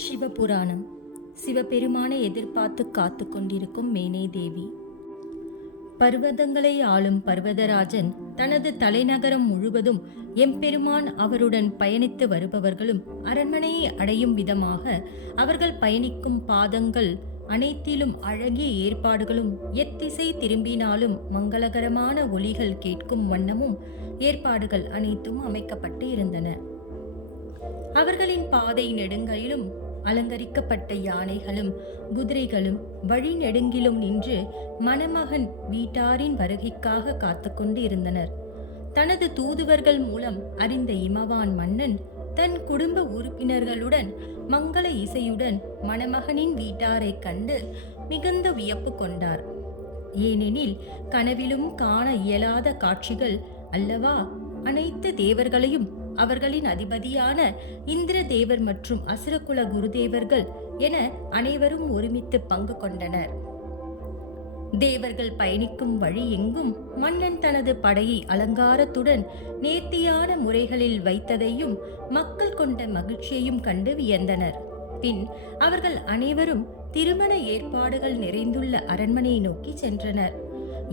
சிவபுராணம். சிவபெருமானை எதிர்பார்த்து காத்து கொண்டிருக்கும் மேனை தேவி. பர்வதங்களை ஆளும் பர்வதராஜன் தனது தலைநகரம் முழுவதும் எம்பெருமான் அவருடன் பயணித்து வருபவர்களும் அரண்மனையை அடையும் விதமாக அவர்கள் பயணிக்கும் பாதங்கள் அனைத்திலும் அழகிய ஏற்பாடுகளும் எத்திசை திரும்பினாலும் மங்களகரமான ஒலிகள் கேட்கும் வண்ணமும் ஏற்பாடுகள் அனைத்தும் அமைக்கப்பட்டு இருந்தன. அவர்களின் பாதை நெடுங்களிலும் அலங்கரிக்கப்பட்ட யானைகளும் குதிரைகளும் வழி நெடுங்கிலும் நின்று மணமகன் வீட்டாரின் வருகைக்காக காத்து கொண்டு இருந்தனர். தனது தூதுவர்கள் மூலம் அறிந்த இமவான் மன்னன் தன் குடும்ப உறுப்பினர்களுடன் மங்கள இசையுடன் மணமகனின் வீட்டாரை கண்டு மிகுந்த வியப்பு கொண்டார். ஏனெனில் கனவிலும் காண இயலாத காட்சிகள் அல்லவா. அனைத்து தேவர்களையும் அவர்களின் அதிபதியான இந்திர தேவர் மற்றும் அசுரகுல குருதேவர்கள் என அனைவரும் ஒருமித்து பங்கு கொண்டனர். தேவர்கள் பயணிக்கும் வழி எங்கும் மன்னன் தனது படையை அலங்காரத்துடன் நேர்த்தியான முறைகளில் வைத்ததையும் மக்கள் கொண்ட மகிழ்ச்சியையும் கண்டு வியந்தனர். பின் அவர்கள் அனைவரும் திருமண ஏற்பாடுகள் நிறைந்துள்ள அரண்மனையை நோக்கி சென்றனர்.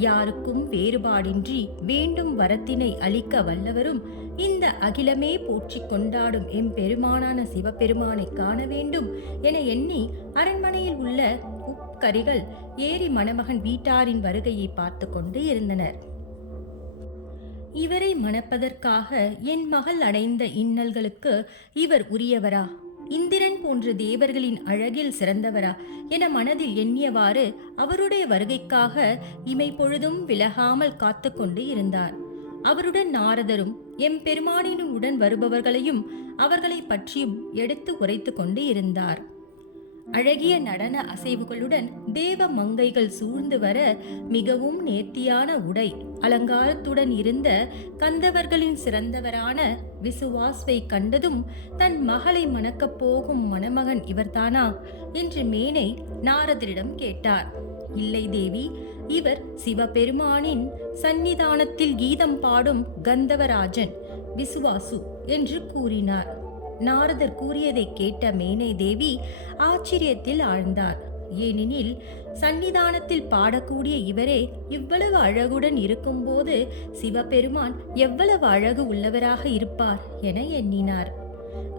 யாருக்கும் வேறுபாடின்றி வேண்டும் வரத்தினை அளிக்க வல்லவரும் இந்த அகிலமே போற்றி கொண்டாடும் எம்பெருமானான சிவபெருமானை காண வேண்டும் என எண்ணி அரண்மனையில் உள்ள உட்கரிகள் ஏறி மணமகன் வீட்டாரின் வருகையை பார்த்து கொண்டு இருந்தனர். இவரை மணப்பதற்காக என் மகள் அடைந்த இன்னல்களுக்கு இவர் உரியவரா? இந்திரன் போன்ற தேவர்களின் அழகில் சிறந்தவரா என மனதில் எண்ணியவாறு அவருடைய வருகைக்காக இமைப்பொழுதும் விலகாமல் காத்து கொண்டு இருந்தார். அவருடன் நாரதரும் எம்பெருமானின் உடன் வருபவர்களையும் அவர்களை பற்றியும் எடுத்து உரைத்து கொண்டு இருந்தார். அழகிய நடன அசைவுகளுடன் தேவ மங்கைகள் சூழ்ந்து வர மிகவும் நேர்த்தியான உடை அலங்காரத்துடன் இருந்த கந்தவர்களின் சிறந்தவரான விசுவாஸ்வை கண்டதும் தன் மகளை மணக்கப் போகும் மணமகன் இவர்தானா என்று மேனை நாரதரிடம் கேட்டார். இல்லை தேவி, இவர் சிவபெருமானின் சந்நிதானத்தில் கீதம் பாடும் கந்தவராஜன் விசுவாசு என்று கூறினார். நாரதர் கூறியதை கேட்ட மேனை தேவி ஆச்சரியத்தில் ஆழ்ந்தார். ஏனெனில் சந்நிதானத்தில் பாடக்கூடிய இவரே இவ்வளவு அழகுடன் இருக்கும்போது சிவபெருமான் எவ்வளவு அழகு உள்ளவராக இருப்பார் என எண்ணினார்.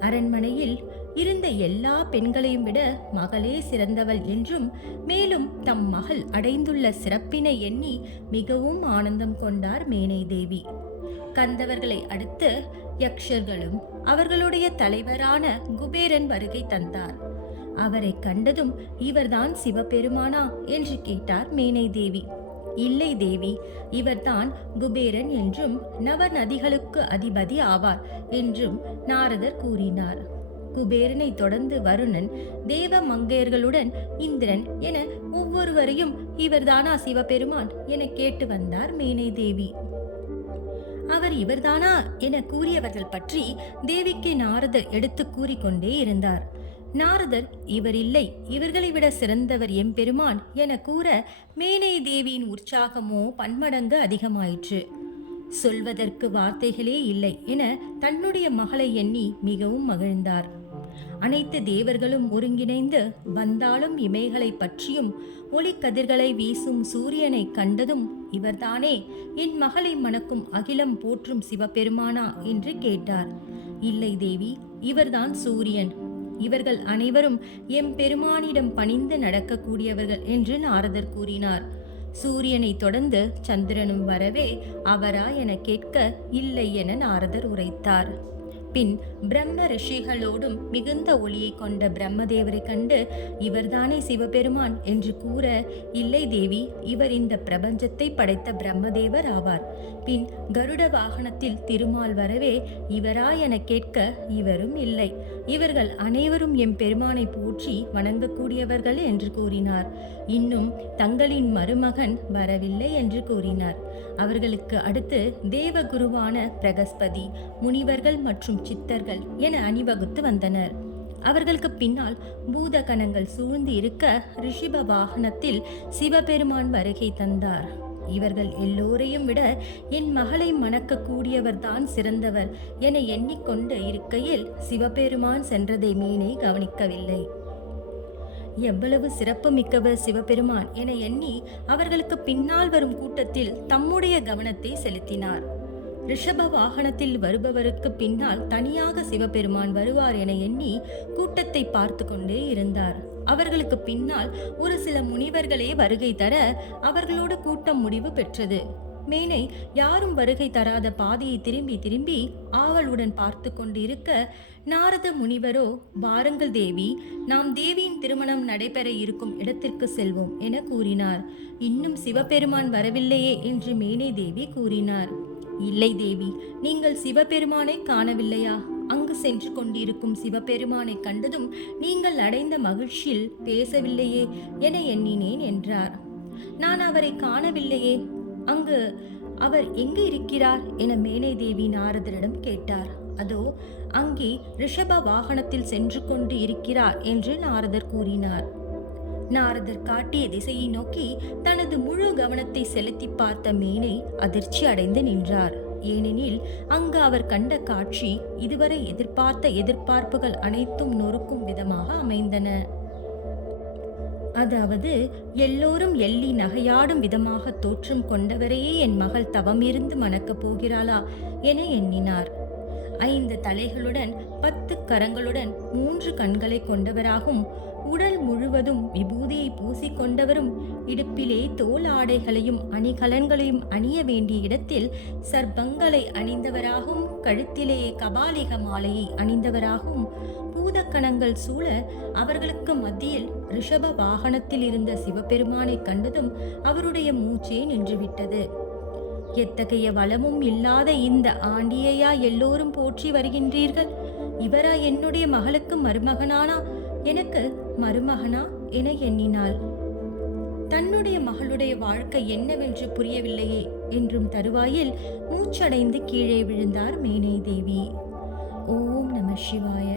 அரண்மனையில் இருந்த எல்லா பெண்களையும் விட மகளே சிறந்தவள் என்றும் மேலும் தம் மகள் அடைந்துள்ள சிறப்பினை எண்ணி மிகவும் ஆனந்தம் கொண்டார் மேனை தேவி. கந்தவர்களை அடுத்து யக்ஷர்களும் அவர்களுடைய தலைவரான குபேரன் வருகை தந்தார். அவரை கண்டதும் இவர்தான் சிவபெருமானா என்று கேட்டார் மேனை தேவி. இல்லை தேவி, இவர்தான் குபேரன் என்றும் நவ நதிகளுக்கு அதிபதி ஆவார் என்றும் நாரதர் கூறினார். குபேரனை தொடர்ந்து வருணன், தேவ மங்கையர்களுடன் இந்திரன் என ஒவ்வொருவரையும் இவர்தானா சிவபெருமான் என கேட்டு வந்தார் மேனை தேவி. அவர் இவர்தானா என கூறியவர்கள் பற்றி தேவிக்கு நாரதர் எடுத்து கூறிக்கொண்டே இருந்தார். நாரதர் இவர் இல்லை, இவர்களை விட சிறந்தவர் எம்பெருமான் என கூற மேனை தேவியின் உற்சாகமோ பன்மடங்கு அதிகமாயிற்று. சொல்வதற்கு வார்த்தைகளே இல்லை என தன்னுடைய மகளை எண்ணி மிகவும் மகிழ்ந்தார். அனைத்து தேவர்களும் ஒருங்கிணைந்து வந்தாலும் இமைகளை பற்றியும் ஒளிக்கதிர்களை வீசும் சூரியனை கண்டதும் இவர்தானே என் மகளை மணக்கும் அகிலம் போற்றும் சிவபெருமானா என்று கேட்டார். இல்லை தேவி, இவர்தான் சூரியன். இவர்கள் அனைவரும் எம்பெருமானிடம் பணிந்து நடக்கக்கூடியவர்கள் என்று நாரதர் கூறினார். சூரியனை தொடர்ந்து சந்திரனும் வரவே அவரா என கேட்க இல்லை என நாரதர் உரைத்தார். பின் பிரம்ம ரிஷிகளோடும் மிகுந்த ஒளியை கொண்ட பிரம்மதேவரை கண்டு இவர்தானே சிவபெருமான் என்று கூற, இல்லை தேவி, இவர் இந்த பிரபஞ்சத்தை படைத்த பிரம்மதேவர் ஆவார். பின் கருட வாகனத்தில் திருமால் வரவே இவரா என கேட்க இவரும் இல்லை, இவர்கள் அனைவரும் எம்பெருமானை போற்றி வணங்கக்கூடியவர்கள் என்று கூறினார். இன்னும் தங்களின் மருமகன் வரவில்லை என்று கூறினார். அவர்களுக்கு அடுத்து தேவகுருவான பிரகஸ்பதி, முனிவர்கள் மற்றும் சித்தர்கள் என அணிவகுத்து வந்தனர். அவர்களுக்கு பின்னால் பூதகணங்கள் சூழ்ந்து இருக்க ரிஷிப வாகனத்தில் சிவபெருமான் வருகை தந்தார். இவர்கள் எல்லோரையும் விட என் மகளை மணக்கக்கூடியவர்தான் சிறந்தவர் என எண்ணிக்கொண்டு இருக்கையில் சிவபெருமான் சென்றதை மீனை கவனிக்கவில்லை. எவ்வளவு சிறப்பு மிக்கவர் சிவபெருமான் என எண்ணி அவர்களுக்கு பின்னால் வரும் கூட்டத்தில் தம்முடைய கவனத்தை செலுத்தினார். ரிஷப வாகனத்தில் வருபவருக்கு பின்னால் தனியாக சிவபெருமான் வருவார் என எண்ணி கூட்டத்தை பார்த்து கொண்டே இருந்தார். அவர்களுக்கு பின்னால் ஒரு சில முனிவர்களே வருகை தர அவர்களோடு கூட்டம் முடிவு பெற்றது. மேனை யாரும் வருகை தராத பாதையை திரும்பி திரும்பி ஆவலுடன் பார்த்து கொண்டிருக்க, நாரத முனிவரோ, வாருங்கள் தேவி, நாம் தேவியின் திருமணம் நடைபெற இருக்கும் இடத்திற்கு செல்வோம் என கூறினார். இன்னும் சிவபெருமான் வரவில்லையே என்று மேனை தேவி கூறினார். இல்லை தேவி, நீங்கள் சிவபெருமானை காணவில்லையா? அங்கு சென்று கொண்டிருக்கும் சிவபெருமானை கண்டதும் நீங்கள் அடைந்த மகிழ்ச்சியில் பேசவில்லையே என எண்ணினேன் என்றார். நான் அவரை காணவில்லையே, அங்கு அவர் எங்கு இருக்கிறார் என மேனை தேவி நாரதரிடம் கேட்டார். அதோ அங்கே ரிஷப வாகனத்தில் சென்று கொண்டு இருக்கிறார் என்று நாரதர் கூறினார். நாரதர் காட்டிய திசையை நோக்கி தனது முழு கவனத்தை செலுத்தி பார்த்த மேனை அதிர்ச்சி அடைந்து நின்றார். ஏனெனில் அங்கு அவர் கண்ட காட்சி இதுவரை எதிர்பார்த்த எதிர்பார்ப்புகள் அனைத்தும் நொறுக்கும் விதமாக அமைந்தன. அதாவது, எல்லோரும் எள்ளி நகையாடும் விதமாக தோற்றம் கொண்டவரையே என் மகள் தவமிருந்து மணக்கப் போகிறாளா என எண்ணினார். 5 தலைகளுடன் 10 கரங்களுடன் 3 கண்களை கொண்டவராகும், உடல் முழுவதும் விபூதியை பூசிக்கொண்டவரும், இடுப்பிலே தோல் ஆடைகளையும் அணிகலன்களையும் அணிய வேண்டிய இடத்தில் சர்பங்களை அணிந்தவராகவும், கழுத்திலேயே கபாலிக மாலையை அணிந்தவராகவும், பூதக்கணங்கள் சூழ அவர்களுக்கு மத்தியில் ரிஷப வாகனத்தில் இருந்த சிவபெருமானை கண்டதும் அவருடைய மூச்சே நின்றுவிட்டது. எத்தகைய வளமும் இல்லாத இந்த ஆண்டியையா எல்லோரும் போற்றி வருகின்றீர்கள்? இவரா என்னுடைய மகளுக்கு மருமகனானா? எனக்கு மருமகனா என எண்ணினாள். தன்னுடைய மகளுடைய வாழ்க்கை என்னவென்று புரியவில்லையே என்றும் தருவாயில் மூச்சடைந்து கீழே விழுந்தார் மேனை தேவி. ஓம் நம சிவாய.